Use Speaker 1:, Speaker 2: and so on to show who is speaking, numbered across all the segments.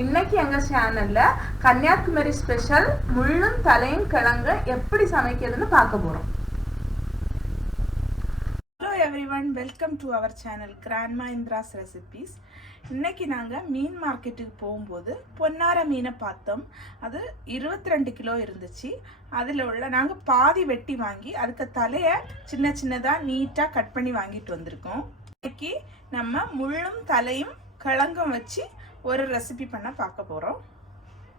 Speaker 1: இன்னைக்கு எங்க சேனல்ல கன்னியாகுமரி ஸ்பெஷல் முள்ளும் தலையும் கிழங்கு எப்படி சமைக்கிறதுன்னு பார்க்க போறோம். Hello everyone welcome to our channel grandma Indira's recipes இன்னைக்கு நாங்கள் மீன் மார்க்கெட்டுக்கு போகும்போது பொன்னார மீனை பார்த்தோம். அது இருபத்தி ரெண்டு கிலோ இருந்துச்சு. அதில் உள்ள நாங்கள் பாதி வெட்டி வாங்கி அதுக்கு தலையை சின்ன சின்னதாக நீட்டாக கட் பண்ணி வாங்கிட்டு வந்திருக்கோம். இன்னைக்கு நம்ம முள்ளும் தலையும் கிழங்கும் வச்சு ஒரு ரெசிபி பண்ண பார்க்க போகிறோம்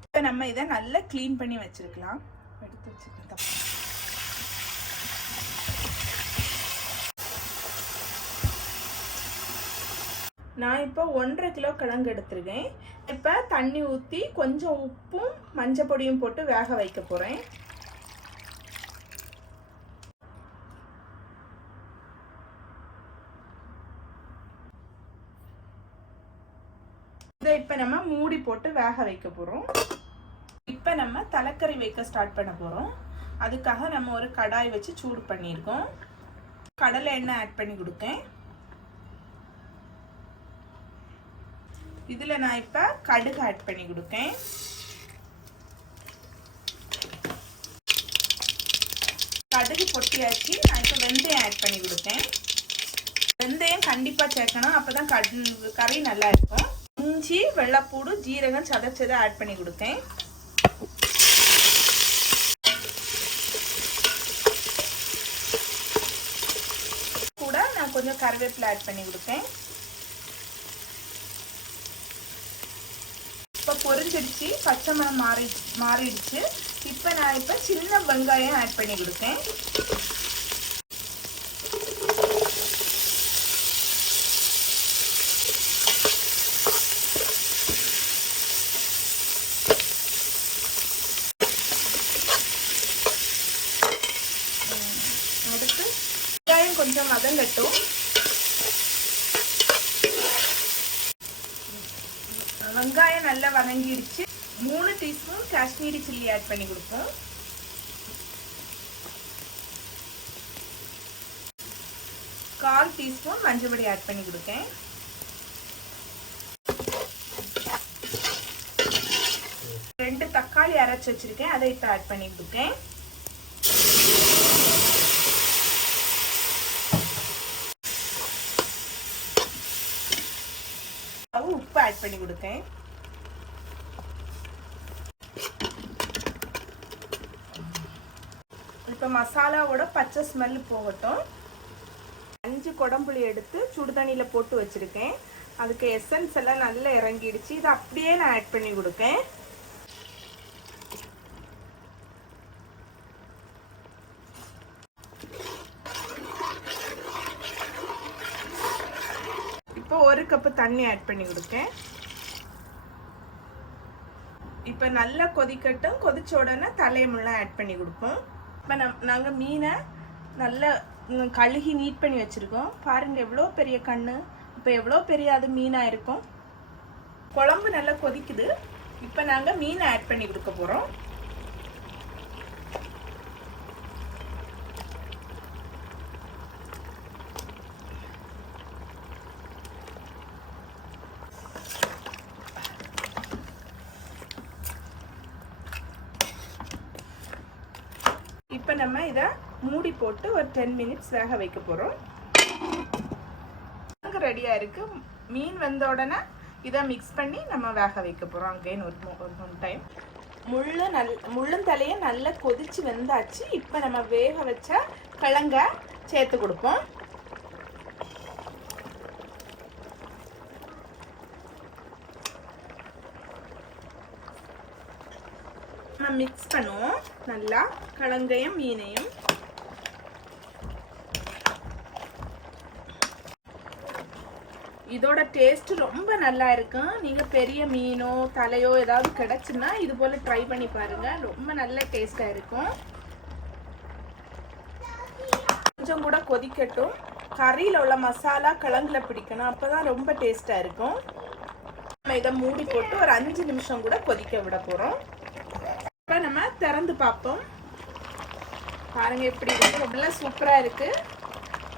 Speaker 1: இப்போ நம்ம இதை நல்லா க்ளீன் பண்ணி வச்சுருக்கலாம். எடுத்து வச்சுக்கலாம் நான் இப்போ ஒன்றரை கிலோ கிழங்கு எடுத்துருக்கேன். இப்போ தண்ணி ஊற்றி கொஞ்சம் உப்பும் மஞ்சள் பொடியும் போட்டு வேக வைக்க போகிறேன் இதை இப்போ நம்ம மூடி போட்டு வேக வைக்க போகிறோம் இப்போ நம்ம தலைக்கறி வைக்க ஸ்டார்ட் பண்ண போகிறோம் அதுக்காக நம்ம ஒரு கடாய் வச்சு சூடு பண்ணியிருக்கோம். கடலை எண்ணெய் ஆட் பண்ணி கொடுக்கேன் இதில் நான் இப்போ கடுகு ஆட் பண்ணி கொடுக்கேன் கடுகு பொட்டியாச்சு நான் இப்போ வெந்தயம் ஆட் பண்ணி கொடுத்தேன். வெந்தயம் கண்டிப்பாக சேர்க்கணும். அப்போ தான் கடு கறி நல்லா இருக்கும். இஞ்சி வெள்ளைப்பூடு ஜீரகம் சதைச்சதை ஆட் பண்ணி கொடுத்தேன். கூட நான் கொஞ்சம் கருவேப்பிலை ஆட் பண்ணி கொடுத்தேன். இப்போ பொரிஞ்சிடுச்சு பச்சை மரம் மாறி மாறிடுச்சு. இப்போ நான் இப்போ சின்ன வெங்காயம் ஆட் பண்ணி கொடுத்தேன். கொஞ்சம் வதங்கட்டும். வெங்காயம் நல்லா வதங்கிடுச்சு. மூணு டீஸ்பூன் காஷ்மீரி சில்லி ஆட் பண்ணி கொடுப்போம். கால் டீஸ்பூன் மஞ்சள் பொடி ஆட் பண்ணி கொடுக்கேன். ரெண்டு தக்காளி அரைச்சி வச்சிருக்கேன். அதை இப்போ ஆட் பண்ணி கொடுக்கேன். ஆட் பண்ணி கொடுத்தேன். இப்போ மசாலாவோட பச்சை ஸ்மெல் போகட்டும். அஞ்சு குடம்புளி எடுத்து சுடுதண்ணியில் போட்டு வச்சுருக்கேன். அதுக்கு எசன்ஸ் எல்லாம் நல்லா இறங்கிடுச்சு. இதை அப்படியே நான் ஆட் பண்ணி கொடுக்கேன் இப்போ ஒரு கப்பு தண்ணி ஆட் பண்ணி கொடுக்கேன் இப்போ நல்லா கொதிக்கட்டும். கொதிச்ச உடனே தலையமுல்லாம் ஆட் பண்ணி கொடுப்போம். இப்போ நம் நாங்கள் மீனை நல்லா கழுகி நீட் பண்ணி வச்சுருக்கோம். பாருங்கள் எவ்வளோ பெரிய கண் இப்போ எவ்வளோ பெரிய அது மீனாக இருக்கும். குழம்பு நல்லா கொதிக்குது. இப்போ நாங்கள் மீனை ஆட் பண்ணி கொடுக்க போகிறோம் இப்போ நம்ம இதை மூடி போட்டு ஒரு டென் மினிட்ஸ் வேக வைக்க போகிறோம் ரெடியாக இருக்குது மீன் வந்த உடனே இதை மிக்ஸ் பண்ணி நம்ம வேக வைக்க போகிறோம் அங்கேன்னு ஒரு ஒரு மூணு டைம் முள்ளு நல் முள்ளும் தலையை நல்லா கொதிச்சு வெந்தாச்சு. இப்போ நம்ம வேக வச்ச கிழங்க சேர்த்து கொடுப்போம். நம்ம மிக்ஸ் பண்ணுவோம். நல்லா கலங்கையும் மீனையும். இதோட டேஸ்ட் ரொம்ப நல்லா இருக்கும் நீங்கள் பெரிய மீனோ தலையோ ஏதாவது கிடச்சுன்னா இது போல் ட்ரை பண்ணி பாருங்கள் ரொம்ப நல்ல டேஸ்ட்டாக இருக்கும். கொஞ்சம் கூட கொதிக்கட்டும். கறியில் உள்ள மசாலா கிழங்குல பிடிக்கணும். அப்போ தான் ரொம்ப டேஸ்ட்டாக இருக்கும். நம்ம இதை மூடி போட்டு ஒரு அஞ்சு நிமிஷம் கூட கொதிக்க விட போகிறோம் இப்போ நம்ம திறந்து பார்ப்போம். பாருங்க எப்படி இருக்கு. ரொம்ப சூப்பராக இருக்கு.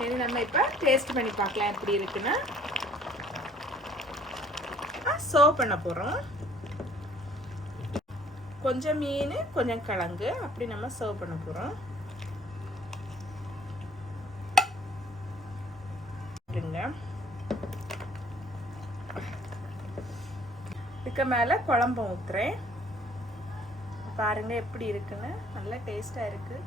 Speaker 1: இது நம்ம இப்போ டேஸ்ட் பண்ணி பார்க்கலாம் எப்படி இருக்குன்னு. சர்வ் பண்ண போகிறோம் கொஞ்சம் மீன் கொஞ்சம் கிழங்கு அப்படி நம்ம சர்வ் பண்ண போகிறோம் இதுக்கு மேலே குழம்பு ஊற்றுறேன் பாருங்கள் எப்படி இருக்குன்னு. நல்லா டேஸ்ட்டாக இருக்குது